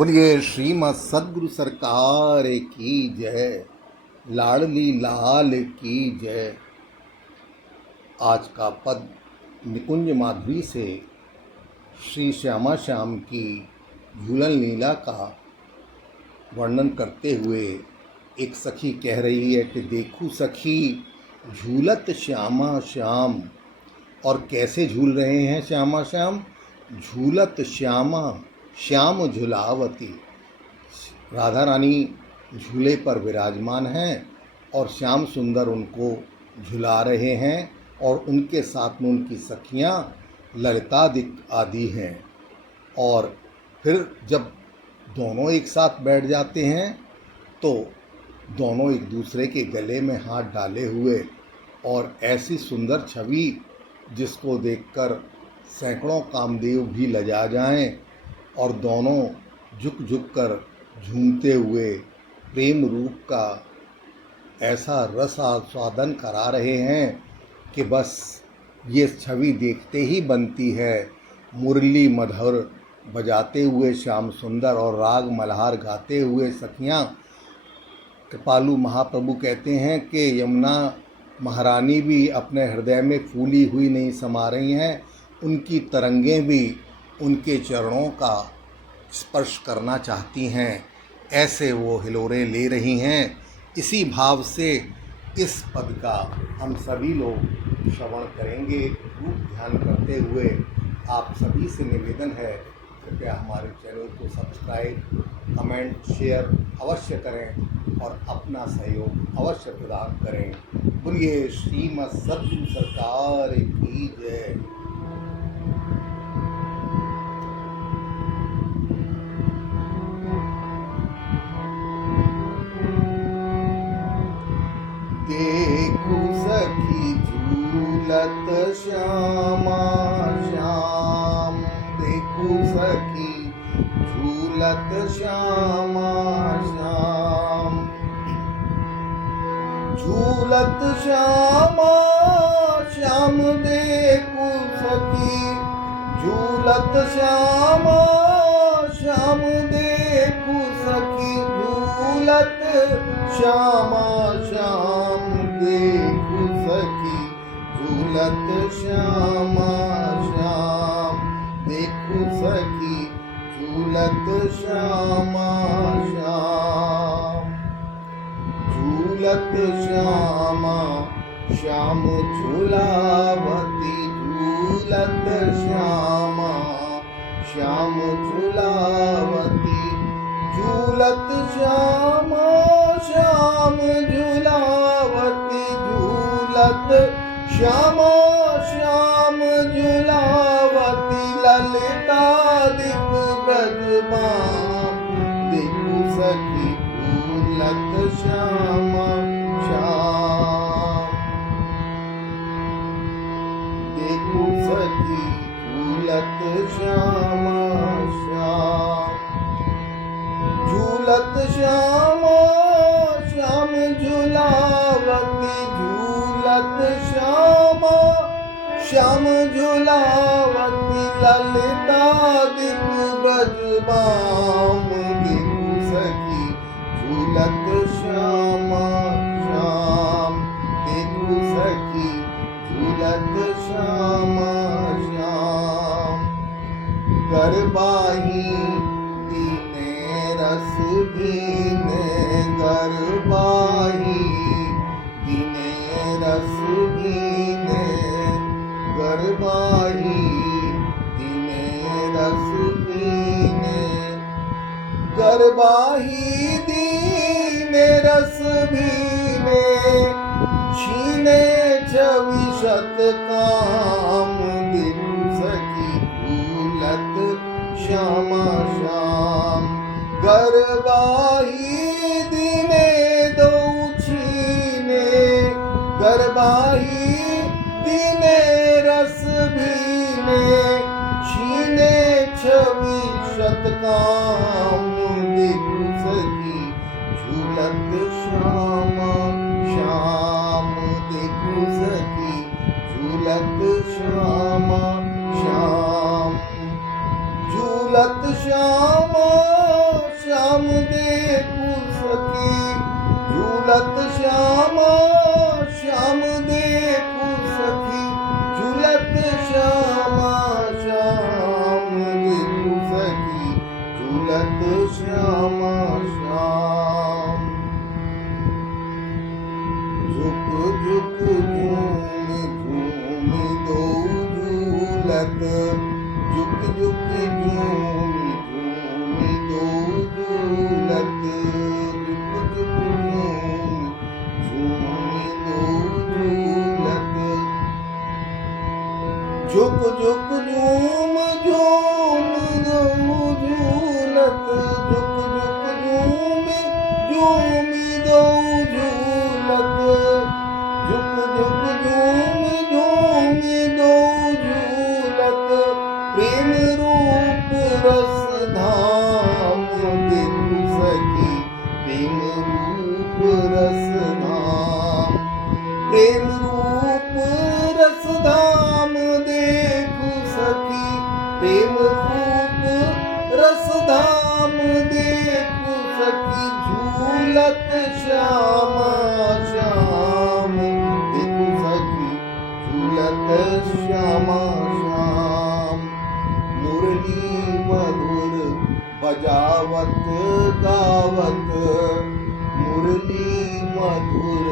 बोलिए श्रीमद् सद्गुरु सरकार की जय, लाडली लाल की जय। आज का पद निकुंज माधुरी से श्री श्यामा श्याम की झूलन लीला का वर्णन करते हुए एक सखी कह रही है कि देखूं सखी झूलत श्यामा श्याम। और कैसे झूल रहे हैं श्यामा श्याम? झूलत श्यामा श्याम झुलावती। राधा रानी झूले पर विराजमान हैं और श्याम सुंदर उनको झुला रहे हैं और उनके साथ में उनकी सखियाँ ललिता आदि हैं। और फिर जब दोनों एक साथ बैठ जाते हैं तो दोनों एक दूसरे के गले में हाथ डाले हुए और ऐसी सुंदर छवि जिसको देखकर सैकड़ों कामदेव भी लजा जाएं और दोनों झुक झुक कर झूमते हुए प्रेम रूप का ऐसा रस आस्वादन करा रहे हैं कि बस ये छवि देखते ही बनती है। मुरली मधुर बजाते हुए श्याम सुंदर और राग मल्हार गाते हुए सखियाँ। कृपालु महाप्रभु कहते हैं कि यमुना महारानी भी अपने हृदय में फूली हुई नहीं समा रही हैं, उनकी तरंगें भी उनके चरणों का स्पर्श करना चाहती हैं, ऐसे वो हिलोरे ले रही हैं। इसी भाव से इस पद का हम सभी लोग श्रवण करेंगे रूप ध्यान करते हुए। आप सभी से निवेदन है कृपया हमारे चैनल को सब्सक्राइब, कमेंट, शेयर अवश्य करें और अपना सहयोग अवश्य प्रदान करें। बोलिए श्रीमद् सद्गुरु सरकार की जय। देखूं सखी झूलत श्यामा श्याम, देखूं सखी झूलत श्यामा श्याम। झूलत श्यामा श्याम देखूं सखी, झूलत श्यामा श्याम देखूं सखी। झूलत श्यामा श्याम देखूं सखी, झूलत श्यामा श्याम देखूं सखी। झूलत श्यामा श्याम, झूलत श्यामा श्याम झुलावती। झूलत श्यामा श्याम झुलावती। झूलत श्यामा श्याम झुलावती। झूलत श्यामा श्याम झुलावती। ललिता दिक ब्रजबाम देखूं सखी झूलत श्यामा श्याम। देखूं सखी झूलत श्यामा श्याम। झूलत श्यामा श्याम झुलावती। झूलत श्यामा श्याम झुलावती। ललिता दिक ब्रजबाम देखूं सखी झूलत श्यामा श्याम। देखूं सखी झूलत श्यामा श्याम। गरबाही रस भीने, गरबाही दीने रस भीने। गरबाही दीने रस भीने। गरबाही दीने रस भीने। छीने छवि शत काम देखूं सखी झूलत श्यामा श्याम। गरबाही दीने दो छीने। गरबाही दीने रस भीने। छीने छवि शत काम देखूं सखी झूलत श्यामा श्याम। देखूं सखी झूलत श्यामा श्याम। झूलत श्यामा झूलत श्यामा श्याम। झुक झुक झूम झूम दो झूलत, झुक झुक झूम झूम दो झूलत, झुक झुक झूम झूम दो झूलत। झुक झुक झूम झूम दो झूलत, झुक झुक झूम झूम दो झूलत, झुक झुक झूम झूम दो झूलत। प्रेम रूप रस धाम देखो सखी, प्रेम रूप रस धाम, प्रेम रूप रस धाम देखो सखी, प्रेम रूप रस धाम देखो सखी। झूलत श्यामा श्याम देखो सखी, झूलत श्यामा श्याम। मुरली मधुर बजावत गावत, मुरली मधुर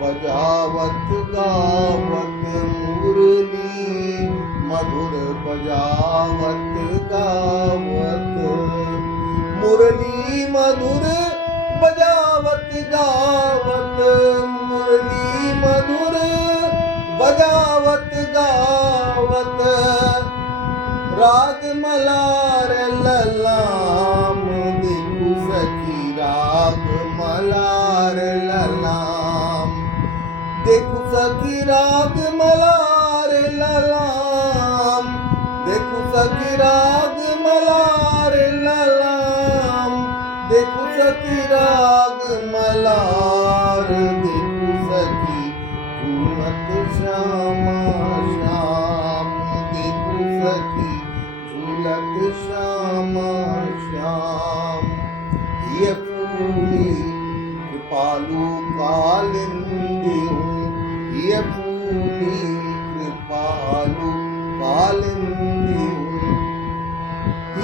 बजावत गावत, मुरली मधुर बजावत गावत, मुरली मधुर बजावत गावत, मुरली मधुर बजावत गावत। राग मलार ललाम देखो सखी, राग मलार ललाम देखो सखी, राग मलार ललाम देखो सखी, राग मलार ललाम देखो सखी, राग मलार देखो सखी। झूलत श्यामा श्याम देखो सखी, झूलत श्यामा श्याम। ये फूली कृपालु कालिंदी हूँ, ये फूली कृपालु कालिंदी हूँ,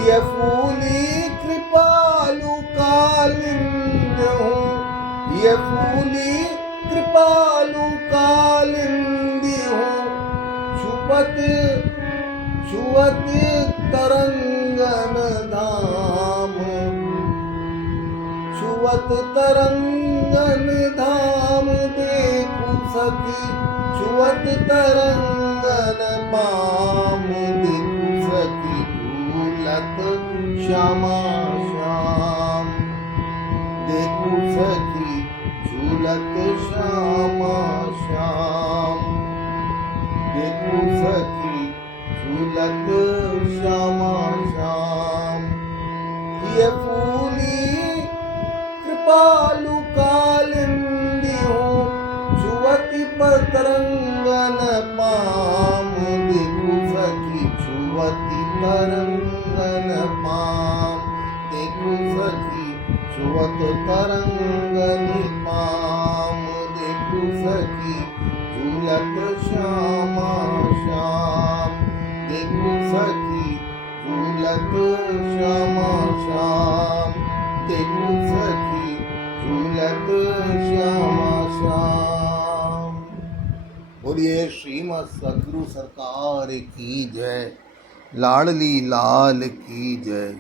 ये फूली कृपालु कालिंदी हूँ, ये फूली कृपालु कालिंदी हूँ। छुपत छुअत तरंगन धाम, छुअत तरंगन धाम देखो सखी, छुअत तरंगन पाम देखो सखी। झूलत श्यामा श्याम देखो सखी, झूलत श्यामा श्याम देखो सखी, झूलत श्यामा श्याम। ये फूली कृपालु कालिंदी हूँ, छुअति तरंगन पाम देखो सखी, छुअति तरंगन पाम देखो सखी, छुअत तरंगनि पाम देखो सखी। झूलत श्यामा श्याम देखो सखी, झूलत श्यामा श्याम देखो सखी, झूलत श्यामा श्याम। बोलिए श्रीमद् सद्गुरु सरकार की जय, लाडली लाल की जय।